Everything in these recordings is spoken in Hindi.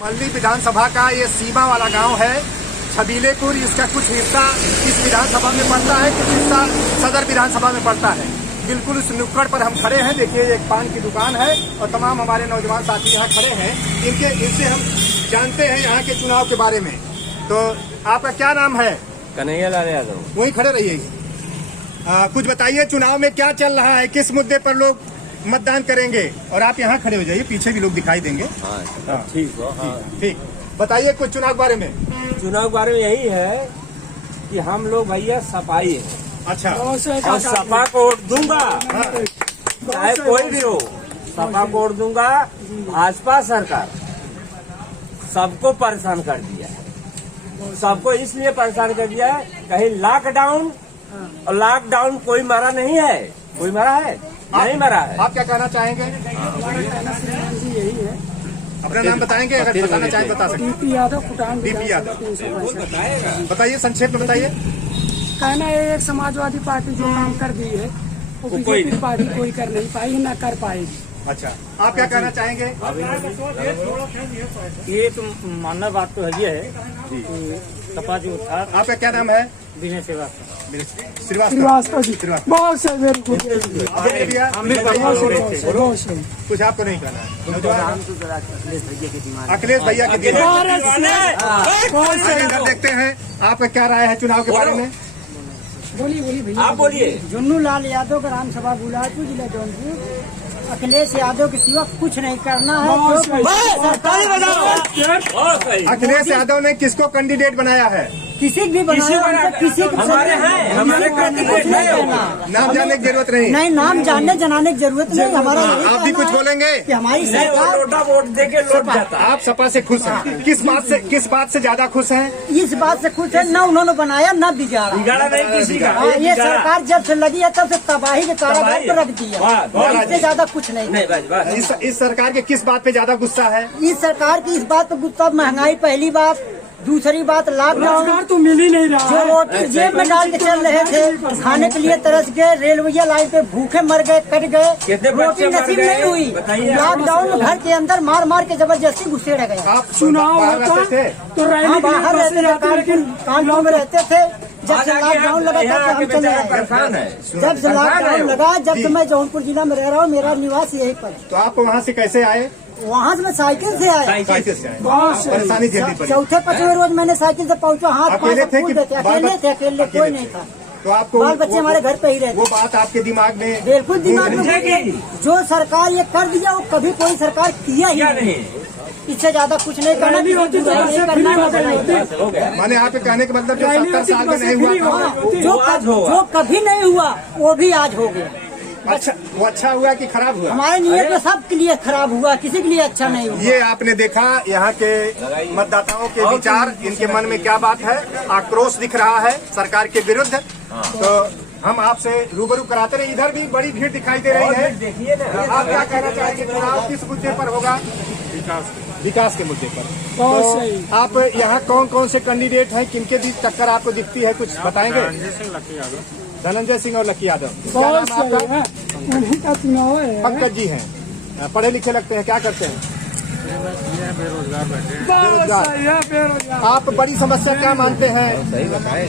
मल्ली विधानसभा का ये सीमा वाला गांव है छबीलेपुर। इसका कुछ हिस्सा इस विधानसभा में पड़ता है, कुछ हिस्सा सदर विधानसभा में पड़ता है। बिल्कुल उस नुक्कड़ पर हम खड़े हैं। देखिए एक पान की दुकान है और तमाम हमारे नौजवान साथी यहाँ खड़े हैं। इनसे हम जानते हैं यहाँ के चुनाव के बारे में। तो आपका क्या नाम है? कन्हैया लाल यादव। वहीं खड़े रहिए। कुछ बताइए, चुनाव में क्या चल रहा है, किस मुद्दे पर लोग मतदान करेंगे? और आप यहाँ खड़े हो जाइए, पीछे भी लोग दिखाई देंगे। हाँ, ठीक हो। हाँ। ठीक, बताइए कुछ चुनाव के बारे में। चुनाव के बारे में यही है कि हम लोग भैया सफाई है। अच्छा, और सपा को वोट दूंगा, चाहे कोई भी हो, सपा को वोट दूंगा। भाजपा सरकार सबको परेशान कर दिया है, सबको इसलिए परेशान कर दिया है, कहीं लॉकडाउन और लॉकडाउन कोई मरा नहीं है, कोई मरा है नहीं मरा है। आप क्या कहना चाहेंगे? यही है। अपना नाम बताएंगे, अगर बताना चाहें बता सकते हैं। डीपी यादव, कुटान डीपी यादव, बताइए, संक्षेप में बताइए। कहना है एक समाजवादी पार्टी जो काम कर दी है वो बीजेपी पार्टी कोई कर नहीं पाई, न कर पाएगी। अच्छा, आप क्या कहना चाहेंगे? ये तो मानना बात तो है कि सपा जो था। आपका क्या नाम है? विनय श्रीवास्तव। श्रीवास्तव जी, बहुत सही, वेरी गुड। कुछ आपको नहीं कहना है? अखिलेश भैया की इधर देखते हैं, आपका क्या राय है चुनाव के बारे में? बोलिए बोलिए भैया, आप बोलिए। जुन्नू लाल यादव ग्राम सभा बुलापुर जिला जौनपुर। अखिलेश यादव के सिवा कुछ नहीं करना है। अखिलेश यादव ने किसको कैंडिडेट बनाया है? किसी भी बनाया, किसी हमारे नाम जानने की जरूरत नहीं। नहीं, नाम जानने जनाने की जरूरत नहीं। हमारा आप भी कुछ बोलेंगे? कि हमारी सरकार वोट देके लौट जाता। आप सपा से खुश हैं? किस बात से ज्यादा खुश हैं? इस बात से खुश है, न उन्होंने बनाया न बिगाड़ा। बिगाड़ा नहीं किसी का। ये सरकार जब से लगी है तब से तबाही के कारागार पर रख दिया, इससे ज्यादा कुछ नहीं। इस सरकार के किस बात पे ज्यादा गुस्सा है? इस सरकार की इस बात पर गुस्सा, महंगाई पहली बात, दूसरी बात लॉकडाउन तो मिल ही नहीं रहा। जो रोटी जेब में डाल के चल रहे थे, खाने के लिए तरस गए, रेलवे लाइन पे भूखे मर गए, कट गए, रोटी नसीब नहीं हुई। लॉकडाउन में घर के अंदर मार मार के जबरदस्ती घुसे रह गए। आप चुनाव होता तो बाहर रहते थे, कानपुर में रहते थे। जब से लॉकडाउन लगा तब से हम चले आए। जब से लॉकडाउन लगा, जब से मैं जौनपुर जिला में रह रहा हूँ, मेरा निवास यहीं पर। तो आप वहाँ से कैसे आए? वहाँ से मैं साइकिल से आया। साइकिल से आए, परेशानी झेलनी पड़ी। चौथे पांचवें रोज मैंने साइकिल से पहुँचा। हाथ अकेले थे कि अकेले कोई नहीं था। तो आपको बाल बच्चे हमारे घर पे ही रहते। वो बात आपके दिमाग में? बिल्कुल दिमाग में। जो सरकार ये कर दिया वो कभी कोई सरकार किया ही नहीं। इससे ज्यादा कुछ नहीं करना, नहीं करना। माने आपके कहने का मतलब जो 70 साल में नहीं हुआ, जो कभी नहीं हुआ वो भी आज हो गया। अच्छा, वो अच्छा हुआ कि खराब हुआ? हमारे नियत में सबके लिए खराब हुआ, किसी के लिए अच्छा नहीं हुआ। ये आपने देखा यहाँ के मतदाताओं के विचार, इनके मन में क्या बात है, आक्रोश दिख रहा है सरकार के विरुद्ध। तो हम आपसे रूबरू कराते रहे। इधर भी बड़ी भीड़ दिखाई दे रही है। आप क्या कहना चाहेंगे, चुनाव किस मुद्दे पर होगा? विकास के मुद्दे पर। तो आप यहाँ कौन कौन से कैंडिडेट हैं, किनके बीच टक्कर आपको दिखती है, कुछ बताएंगे? धनंजय सिंह और लकी यादव। क्या नाम है आपका? उन्हीं का चुनाव है। पंकज जी हैं, पढ़े लिखे लगते हैं, क्या करते हैं? बेरोजगार। आप बड़ी समस्या क्या मानते हैं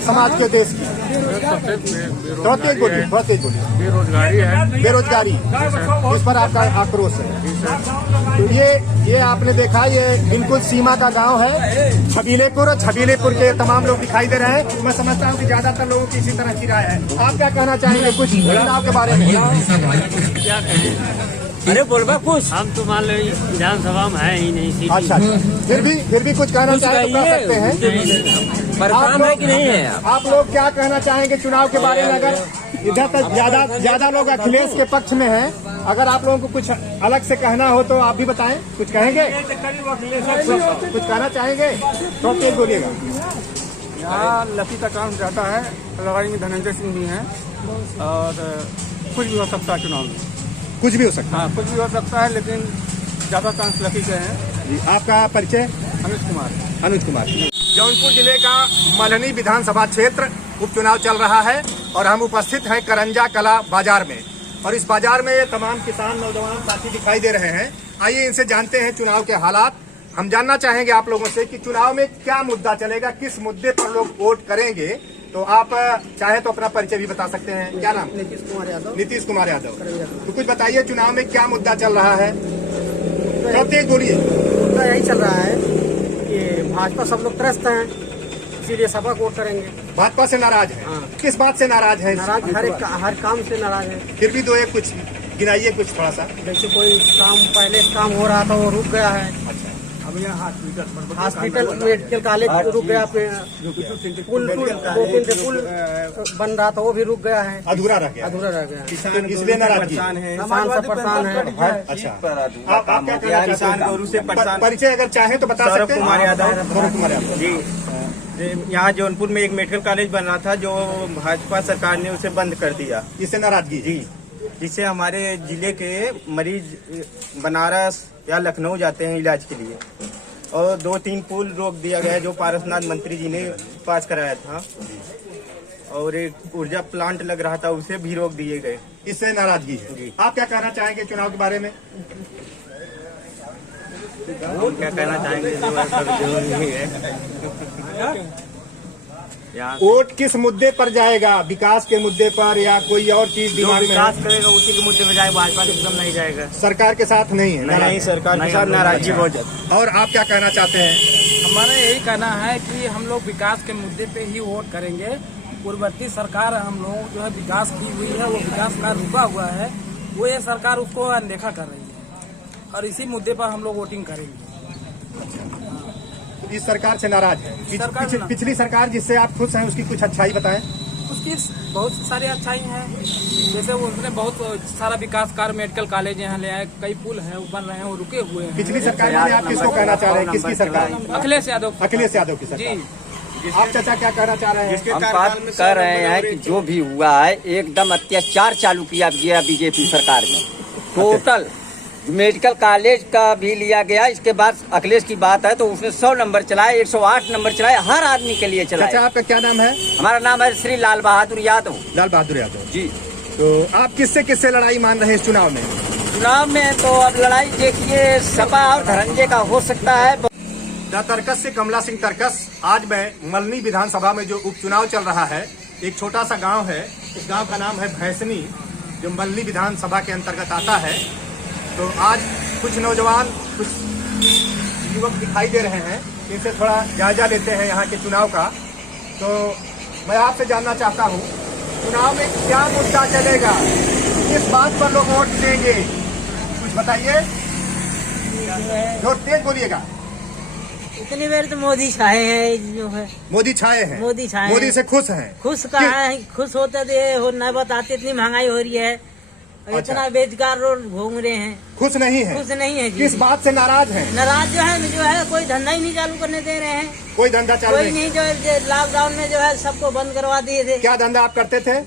समाज के, देश की? थोड़ा तेज बोलिए, थोड़ा तेज बोलिए। बेरोजगारी है। बेरोजगारी, इस पर आपका आक्रोश है। तो ये आपने देखा, ये बिल्कुल सीमा का गांव है छबीलेपुर। छबीलेपुर के तमाम लोग दिखाई दे रहे हैं। मैं समझता हूँ कि ज्यादातर लोगों की इसी तरह की राय है। आप क्या कहना चाहेंगे कुछ चुनाव के बारे में? क्या कहें, अरे बोलबा कुछ। हम तो मान लो विधानसभा में है ही नहीं। अच्छा, फिर भी कुछ कहना चाहे तो कह सकते हैं। परेशान है कि नहीं है? आप लोग क्या कहना चाहेंगे चुनाव के बारे में? अगर इधर तक ज्यादा लोग अखिलेश के पक्ष में हैं, अगर आप लोगों को कुछ अलग से कहना हो तो आप भी बताएं। कुछ कहेंगे, कुछ कहना चाहेंगे? थोड़ा तेज बोलिएगा। यहाँ लकी का काम जाता है, लड़ाई में धनंजय सिंह भी हैं और कुछ भी हो सकता है चुनाव में। कुछ भी हो सकता है? हाँ, कुछ भी हो सकता है, लेकिन ज्यादा चांस लकी के हैं। आपका परिचय? अनुज कुमार। अनुज कुमार। जौनपुर जिले का मल्हनी विधानसभा क्षेत्र उपचुनाव चल रहा है और हम उपस्थित हैं करंजा कला बाजार में। और इस बाजार में ये तमाम किसान नौजवान साथी दिखाई दे रहे हैं। आइए इनसे जानते हैं चुनाव के हालात हम जानना चाहेंगे आप लोगों से कि चुनाव में क्या मुद्दा चलेगा, किस मुद्दे पर लोग वोट करेंगे। तो आप चाहे तो अपना परिचय भी बता सकते हैं। क्या नाम? नीतीश कुमार यादव। नीतीश कुमार यादव। तो कुछ बताइए, चुनाव में क्या मुद्दा चल रहा है? थोड़ा तेज बोलिए। मुद्दा यही चल रहा है कि भाजपा सब लोग त्रस्त हैं, इसीलिए सपा को वोट करेंगे। भाजपा से नाराज है? हाँ। किस बात से नाराज है? नाराज हर काम से नाराज है। फिर भी दो एक कुछ गिनाइए, कुछ थोड़ा सा। जैसे कोई काम पहले काम हो रहा था वो रुक गया है। अच्छा, अब यहाँ हॉस्पिटल मेडिकल कॉलेज रुक गया, पुल 2-3 पुल बन रहा था वो भी रुक गया है, अधूरा रह गया। अधूरा रह गया। किसान इसलिए नाराजगी है। किसान सब परेशान है। अच्छा, आप क्या कहना चाहते किसान गौरू से हैं? परेशान। परिचय अगर चाहे तो बता सकते हैं। कुमार यादव। सौरभ कुमार यादव जी, यहाँ जौनपुर में एक मेडिकल कॉलेज बन रहा था जो भाजपा सरकार ने उसे बंद कर दिया। इससे नाराजगी जी, जिससे हमारे जिले के मरीज बनारस या लखनऊ जाते हैं इलाज के लिए, और 2-3 पुल रोक दिया गया जो पारसनाथ मंत्री जी ने पास कराया था, और एक ऊर्जा प्लांट लग रहा था उसे भी रोक दिए गए। इससे नाराजगी है। जी। आप क्या कहना चाहेंगे चुनाव के बारे में? और क्या कहना चाहेंगे, जो है सब जो नहीं है। यहाँ वोट किस मुद्दे पर जाएगा? विकास के मुद्दे पर या कोई और चीज जो दिमाग में विकास है? करेगा उसी के मुद्दे पे जाएगा, भाजपा के एकदम नहीं जाएगा। सरकार के साथ नहीं है? नहीं, सरकार के साथ नाराजगी बहुत ज्यादा। और आप क्या कहना चाहते हैं? हमारा यही कहना है कि हम लोग विकास के मुद्दे पे ही वोट करेंगे। पूर्ववर्ती सरकार हम लोग जो है विकास की हुई है, वो विकास ना रुका हुआ है, वो ये सरकार उसको अनदेखा कर रही है, और इसी मुद्दे पर हम लोग वोटिंग करेंगे। इस सरकार से नाराज है? सरकार से पिछली सरकार जिससे आप खुश हैं उसकी कुछ अच्छाई बताएं। उसकी बहुत सारी अच्छाई हैं, जैसे उसने बहुत सारा विकास कार्य, मेडिकल कॉलेज यहाँ ले आए, कई पुल हैं वो बन रहे हैं, वो रुके हुए हैं। पिछली सरकार में आप किसको कहना चाह रहे हैं? किसकी सरकार? अखिलेश यादव। अखिलेश यादव की जी, सरकार। आप चाचा क्या कहना चाह रहे हैं? हम बात कर रहे हैं कि जो भी हुआ है एकदम अत्याचार चालू किया गया बीजेपी सरकार में। टोटल मेडिकल कॉलेज का भी लिया गया। इसके बाद अखिलेश की बात है तो उसने 100 नंबर चलाए, 108 नंबर चलाए, हर आदमी के लिए चलाए। चाचा आपका क्या नाम है? हमारा नाम है श्री लाल बहादुर यादव। लाल बहादुर यादव जी। तो आप किससे किससे लड़ाई मान रहे हैं इस चुनाव में? चुनाव में तो अब लड़ाई देखिए सपा और धनंजय का हो सकता है। द तर्कस से कमला सिंह तर्कस। आज मैं मल्हनी विधानसभा में जो उपचुनाव चल रहा है, एक छोटा सा गांव है, इस गांव का नाम है भैंसनी, जो मल्हनी विधानसभा के अंतर्गत आता है। तो आज कुछ नौजवान, कुछ युवक दिखाई दे रहे हैं, इनसे थोड़ा जायजा लेते हैं यहाँ के चुनाव का। तो मैं आपसे जानना चाहता हूँ, चुनाव में क्या मुद्दा चलेगा, किस बात पर लोग वोट देंगे, कुछ बताइए, जो तेज बोलिएगा। इतनी देर तो मोदी छाए हैं, जो है मोदी छाए हैं? मोदी छाए हैं। मोदी से खुश हैं? खुश कहाँ है? खुश होते थे हो न बताते, इतनी महंगाई हो रही है, इतना बेरोजगार लोग घूम रहे हैं। खुश नहीं है? खुश नहीं है जी। किस बात से नाराज हैं? नाराज जो है कोई धंधा ही नहीं चालू करने दे रहे हैं। कोई धंधा चालू कोई नहीं? नहीं, जो है लॉकडाउन में जो है सबको बंद करवा दिए थे। क्या धंधा आप करते थे?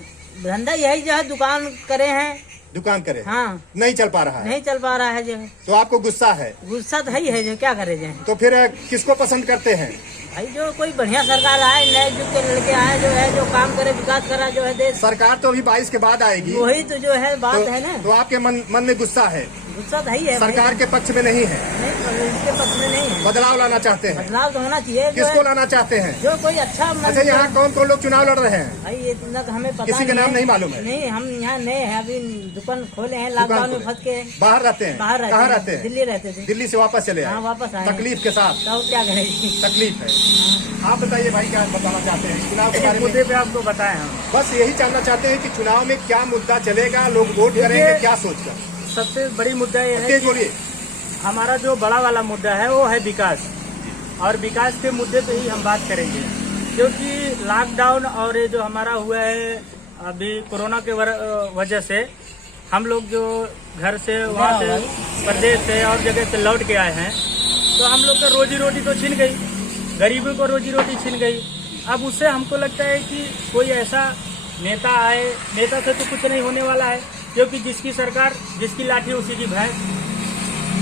धंधा यही जो है दुकान करे हैं। दुकान करे? हाँ, नहीं चल पा रहा है? नहीं चल पा रहा है जो है। तो आपको गुस्सा है? गुस्सा तो ही है, जो क्या करे जाए। तो फिर किसको पसंद करते हैं? भाई जो कोई बढ़िया सरकार आए, नए युग के लड़के आए, जो है जो काम करे, विकास करा, जो है देश। सरकार तो अभी 22 के बाद आएगी। वही तो जो है बात तो, है ना। तो आपके मन में गुस्सा है? गुस्सा तो ही है। सरकार के पक्ष में नहीं है? नहीं, इसके पक्ष में नहीं है। बदलाव लाना चाहते हैं? बदलाव तो होना चाहिए। किसको लाना चाहते हैं? जो कोई अच्छा अच्छा, यहाँ कौन कौन लोग चुनाव लड़ रहे हैं? भाई इतना तो हमें पता किसी का नाम नहीं मालूम है? नहीं, हम यहाँ नए हैं, अभी दुकान खोले हैं, लॉकडाउन में फंस के। बाहर रहते हैं? बाहर कहाँ रहते हैं? दिल्ली रहते थे। दिल्ली से वापस चले हाँ, आए? वापस आए। तकलीफ के साथ? तो क्या करेंगे? तकलीफ है। आप बताइए भाई, क्या बताना चाहते हैं चुनाव के बारे में? मुद्दे पे आपको बताए हम। बस यही जानना चाहते हैं कि चुनाव में क्या मुद्दा चलेगा, लोग वोट करेंगे क्या सोचकर? सबसे बड़ी मुद्दा ये है, तेज बोलिए। हमारा जो बड़ा वाला मुद्दा है वो है विकास, और विकास के मुद्दे पे ही हम बात करेंगे, क्योंकि लॉकडाउन और ये जो हमारा हुआ है अभी कोरोना के वजह से हम लोग जो घर से, वहाँ से, प्रदेश से और जगह से लौट के आए हैं, तो हम लोग का रोजी रोटी तो छिन गई, गरीबों को रोजी रोटी छिन गई। अब उससे हमको लगता है कि कोई ऐसा नेता आए, नेता से तो कुछ नहीं होने वाला है, क्योंकि जिसकी सरकार, जिसकी लाठी उसी की भैंस।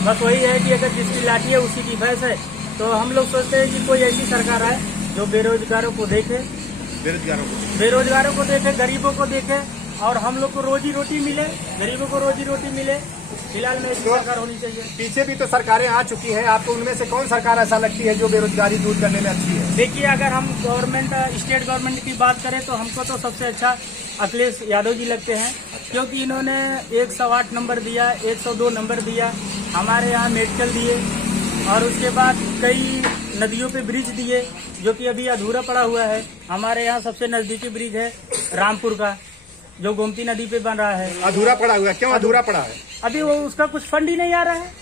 बस वही है कि अगर जिसकी लाठी है उसी की भैंस है, तो हम लोग सोचते हैं कि कोई ऐसी सरकार आए जो बेरोजगारों को देखे, गरीबों को देखे, और हम लोग को रोजी रोटी मिले, गरीबों को रोजी रोटी मिले। फिलहाल में ऐसी सरकार होनी चाहिए। पीछे भी तो सरकारें आ चुकी हैं, आपको उनमें से कौन सरकार ऐसा लगती है जो बेरोजगारी दूर करने में अच्छी है? देखिए, अगर हम गवर्नमेंट स्टेट गवर्नमेंट की बात करें तो हमको तो सबसे अच्छा अखिलेश यादव जी लगते हैं, क्योंकि इन्होंने 108 नंबर दिया, 102 नंबर दिया, हमारे यहाँ मेडिकल दिए और उसके बाद कई नदियों पे ब्रिज दिए जो कि अभी अधूरा पड़ा हुआ है। हमारे यहाँ सबसे नजदीकी ब्रिज है रामपुर का, जो गोमती नदी पे बन रहा है। अधूरा पड़ा हुआ है, क्यों अधूरा पड़ा है? अभी वो उसका कुछ फंड ही नहीं आ रहा है,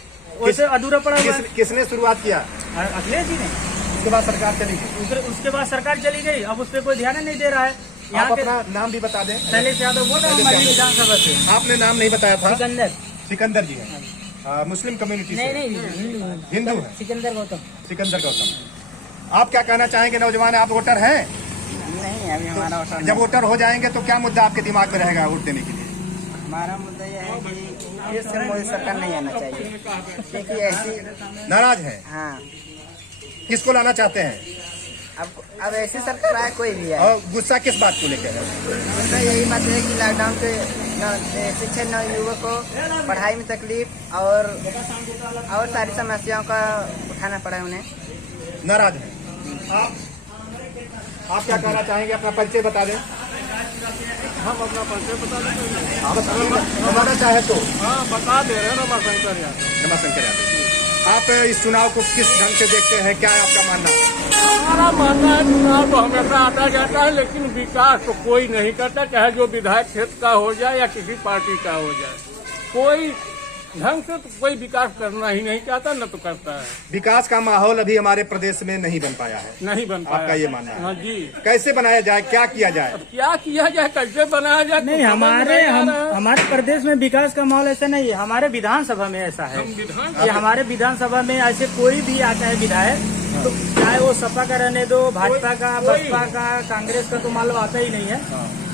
वैसे अधूरा पड़ा हुआ है। किसने शुरुआत किया? अखिलेश जी ने। उसके बाद सरकार चली गई। उसके बाद सरकार चली गई, अब उस पर कोई ध्यान नहीं दे रहा है। आप यहाँ के अपना नाम भी बता दें। शैलेश यादव बोल रहे हैं हमारी विधानसभा से। आपने नाम नहीं बताया था। सिकंदर। सिकंदर जी हैं, मुस्लिम कम्युनिटी से? नहीं, हिंदू है। सिकंदर गौतम। सिकंदर गौतम। आप क्या कहना चाहेंगे? नौजवान, आप वोटर हैं? नहीं, अभी हमारा वोटर जब वोटर हो जाएंगे तो क्या मुद्दा आपके दिमाग में रहेगा वोट देने के लिए? हमारा मुद्दा यह है कि ये सब मोदी सरकार नहीं आना चाहिए, क्योंकि ऐसी नाराज है? हाँ, किसको लाना चाहते हैं? अब ऐसी सरकार आए कोई भी आए। और गुस्सा किस बात को लेकर है? उसका यही मत है कि लॉकडाउन से शिक्षित नवयुवक को पढ़ाई में तकलीफ और सारी समस्याओं का उठाना पड़ा है उन्हें। नाराज है आप क्या कहना चाहेंगे? अपना परिचय बता दें। हम अपना परिचय बता दें। आप बताना चाहे तो? हाँ, बता दे रहे हैं। रमाशंकर यादव। आप इस चुनाव को किस ढंग से देखते हैं? क्या है आपका मानना? हमारा मानना है चुनाव तो हमेशा आता जाता है, लेकिन विकास तो कोई नहीं करता, चाहे जो विधायक क्षेत्र का हो जाए या किसी पार्टी का हो जाए। कोई ढंग से तो कोई विकास करना ही नहीं चाहता, न तो करता है। विकास का माहौल अभी हमारे प्रदेश में नहीं बन पाया है। नहीं बन पाया। आपका ये मानना है? हाँ जी। कैसे बनाया जाए? क्या किया जाए? क्या किया जाए, कैसे बनाया जाए? नहीं, हमारे प्रदेश में विकास का माहौल ऐसा नहीं है। हमारे विधानसभा में ऐसा है कि हमारे विधानसभा में ऐसे कोई भी आता है विधायक, तो चाहे वो सपा का रहने दो, भाजपा का, बसपा का, कांग्रेस का, तो मालूम आता ही नहीं है।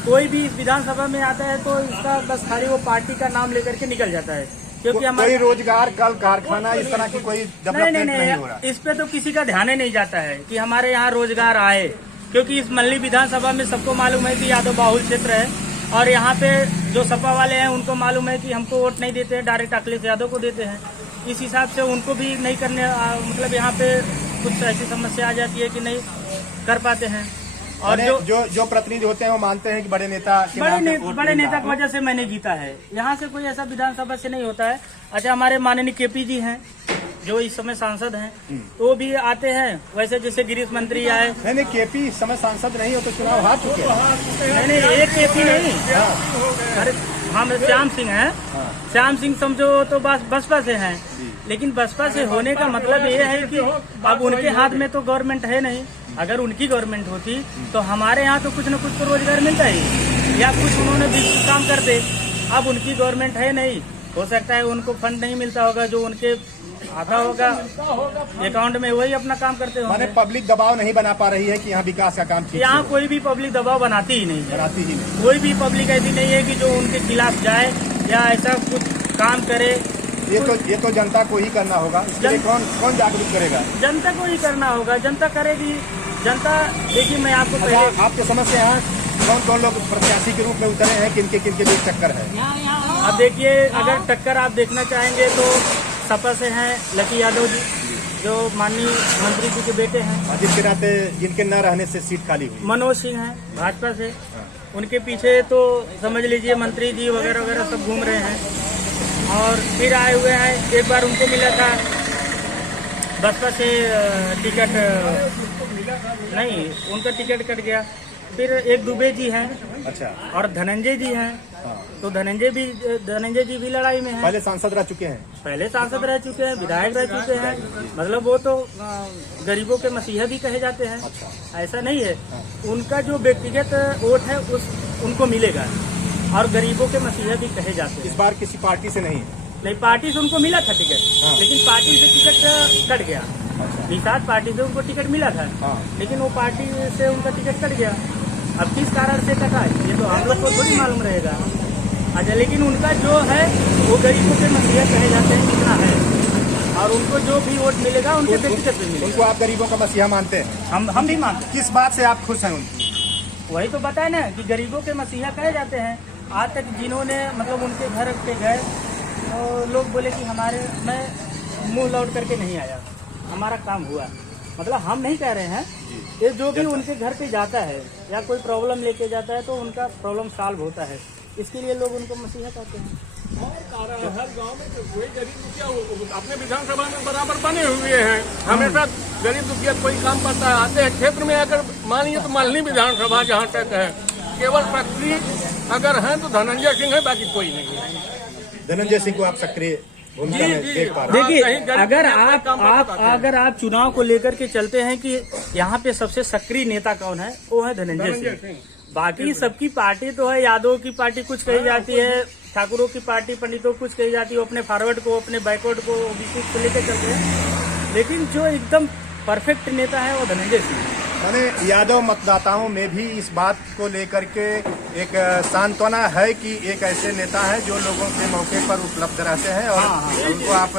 कोई भी विधानसभा में आता है तो इसका बस खाली वो पार्टी का नाम लेकर के निकल जाता है, क्योंकि हमारे कोई रोजगार, कल कारखाना, इस तरह की कोई डेवलपमेंट नहीं हो रहा। इस पे तो किसी का ध्यान ही नहीं जाता है कि हमारे यहाँ रोजगार आए, क्योंकि इस मल्ली विधानसभा में सबको मालूम है कि यादव बाहुल क्षेत्र है और यहाँ पे जो सपा वाले हैं उनको मालूम है कि हमको वोट नहीं देते हैं, डायरेक्ट अखिलेश यादव को देते हैं। इस हिसाब से उनको भी नहीं करने, मतलब यहाँ पे कुछ ऐसी समस्या आ जाती है कि नहीं कर पाते हैं। और जो प्रतिनिधि होते हैं वो मानते हैं कि बड़े नेता बड़े नेता की वजह से मैंने जीता है। यहाँ से कोई ऐसा विधानसभा से नहीं होता है। अच्छा, हमारे माननीय केपी जी हैं जो इस समय सांसद हैं, तो वो भी आते हैं, वैसे जैसे गिरीश मंत्री आए। नहीं, केपी इस समय सांसद नहीं हो तो चुनाव हार चुके हैं। नहीं, एक केपी नहीं, अरे हम श्याम सिंह हैं। श्याम सिंह समझो तो बसपा से हैं, लेकिन बसपा से होने का मतलब ये है कि अब उनके हाथ में तो गवर्नमेंट है नहीं। अगर उनकी गवर्नमेंट होती तो हमारे यहाँ तो कुछ न कुछ तो रोजगार मिलता ही, या कुछ उन्होंने भी काम करते। अब उनकी गवर्नमेंट है नहीं, हो सकता है उनको फंड नहीं मिलता होगा, जो उनके आता होगा अकाउंट में वही अपना काम करते होंगे। माने पब्लिक दबाव नहीं बना पा रही है कि यहाँ विकास का काम ठीक यहाँ कोई भी पब्लिक दबाव बनाती ही नहीं है। नहीं। कोई भी पब्लिक ऐसी नहीं है कि जो उनके खिलाफ जाए या ऐसा कुछ काम करे। ये तो जनता को ही करना होगा। इसके लिए कौन जागरूक करेगा? जनता को ही करना होगा, जनता करेगी। जनता, देखिए मैं आपको पहले आपके समझ से यहाँ कौन लोग प्रत्याशी के रूप में उतरे हैं, किनके बीच टक्कर है? अब देखिए, अगर टक्कर आप देखना चाहेंगे तो सपा से हैं लकी यादव जी, जो माननीय मंत्री जी के बेटे हैं, जिसके नाते जिनके न रहने से सीट खाली हुई। मनोज सिंह हैं भाजपा से, उनके पीछे तो समझ लीजिए मंत्री जी वगैरह वगैरह सब घूम रहे हैं। और फिर आए हुए हैं, एक बार उनको मिला था बसपा से टिकट, नहीं उनका टिकट कट गया। फिर एक दुबे जी हैं, अच्छा, और धनंजय जी हैं। तो धनंजय जी भी लड़ाई में हैं। पहले सांसद रह चुके हैं। पहले सांसद रह चुके हैं, विधायक रह चुके हैं, मतलब वो तो गरीबों के मसीहा भी कहे जाते हैं। अच्छा। ऐसा नहीं है, उनका जो व्यक्तिगत वोट है उनको मिलेगा, और गरीबों के मसीहा भी कहे जाते हैं। इस बार किसी पार्टी से नहीं? नहीं, पार्टी से उनको मिला था टिकट, लेकिन पार्टी से टिकट कट गया। निषाद पार्टी से उनको टिकट मिला था, लेकिन वो पार्टी से उनका टिकट कट गया। अब किस कारण से कटा है ये तो हम लोग को थोड़ी मालूम रहेगा। अच्छा, लेकिन उनका जो है वो गरीबों के मसीहा कहे जाते हैं, कितना है, और उनको जो भी वोट मिलेगा उनके व्यक्तिगत भी मिलेगा। उनको आप गरीबों का मसीहा मानते हैं? हम भी मानते हैं। किस बात से आप खुश हैं उनकी? वही तो बताए ना कि गरीबों के मसीहा कहे जाते हैं, आज तक जिन्होंने मतलब उनके घर पे गए तो लोग बोले कि मैं मुंह लौट करके नहीं आया, हमारा काम हुआ। मतलब हम नहीं कह रहे हैं, ये जो भी उनके घर पे जाता है या कोई प्रॉब्लम लेके जाता है तो उनका प्रॉब्लम सॉल्व होता है, इसके लिए लोग उनको मसीहा कहते हैं। हर गांव में तो कोई गरीब दुखिया अपने विधानसभा में बराबर बने हुए हैं, हमेशा गरीब दुखिया कोई काम करता है, आते हैं क्षेत्र में। अगर मानिए तो मालनी विधानसभा जहाँ तक है, केवल सक्रिय अगर हैं तो धनंजय सिंह है, बाकी कोई नहीं है। धनंजय सिंह को आप सक्रिय भूमिका में देख पा रहे हैं? देखिए, अगर आप चुनाव को लेकर के चलते हैं कि यहाँ पे सबसे सक्रिय नेता कौन है, वो है धनंजय सिंह। बाकी सबकी पार्टी तो है, यादव की पार्टी कुछ कही जाती है, ठाकुरों की पार्टी पंडितों कुछ कही जाती है, वो अपने फॉरवर्ड को अपने बैकवर्ड को ओबीसी को लेकर चलते हैं, लेकिन जो एकदम परफेक्ट नेता है वो धनंजय सिंह। मैंने यादव मतदाताओं में भी इस बात को लेकर के एक सांत्वना है कि एक ऐसे नेता है जो लोगों के मौके पर उपलब्ध रहते हैं और उनको आप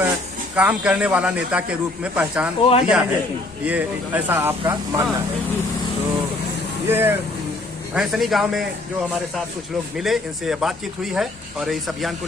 काम करने वाला नेता के रूप में पहचान दिया है, ये ऐसा आपका मानना है। तो ये भैंसनी गांव में जो हमारे साथ कुछ लोग मिले, इनसे बातचीत हुई है और इस अभियान को